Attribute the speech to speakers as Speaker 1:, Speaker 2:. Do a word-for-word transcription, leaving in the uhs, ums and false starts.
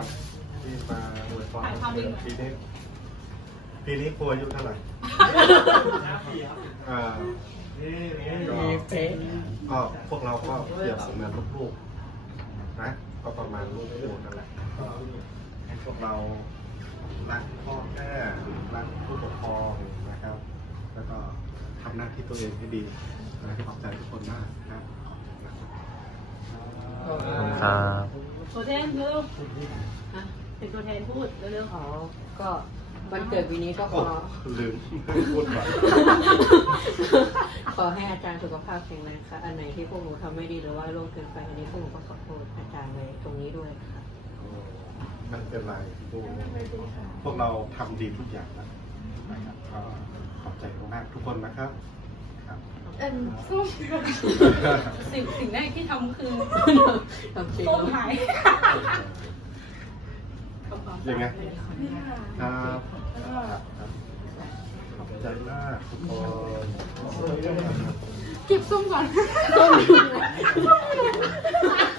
Speaker 1: ครับที่มาอวยพรปีนี้ปีนี้ครัวอายุเท่าไหร่อ่าก็พวกเราก็เปรียบเสมือนลูกๆนะก็ประมาณลูกๆนั่นแหละก็ให้พวกเรารักพ่อแม่รักผู้ปกครองนะครับแล้วก็ทำหน้าที่ตัวเองให้ดีนะขอบใจทุกคนมากครับ
Speaker 2: ขอบคุณครับ
Speaker 3: ตัวแทนเร็วอ่ะเป็นตัวแทนพูดเร็วๆ
Speaker 4: ขอก็วันเกิดปีนี้ก็ข
Speaker 1: โอ้
Speaker 4: อ
Speaker 1: ลืมพูดก่อน
Speaker 4: ขอให้อาจารย์สุขภาพแข็งแรงค่ะอันไหนที่พวกหนูทำไม่ดีหรือว่าล่วงเกินไปอันนี้พวกหนูก็ขอโทษอาจารย์ไว้ตรงนี้ด้วยค่ะ
Speaker 1: ไม่เป็นไรพวกพวกเราทำดีทุกอย่างแล้วนะครับก็ขอบใจมากทุกคนนะครับครับ
Speaker 3: เอ็นส้มสิ่งสิ่งแรกที่ทำคือ
Speaker 4: ทำจริง
Speaker 3: ส้ม
Speaker 4: เนอะ
Speaker 3: หาย
Speaker 1: ยังไงครับครับครับขอบใจมากทุกคน
Speaker 3: เก็บส้มก่อน
Speaker 4: ส้ม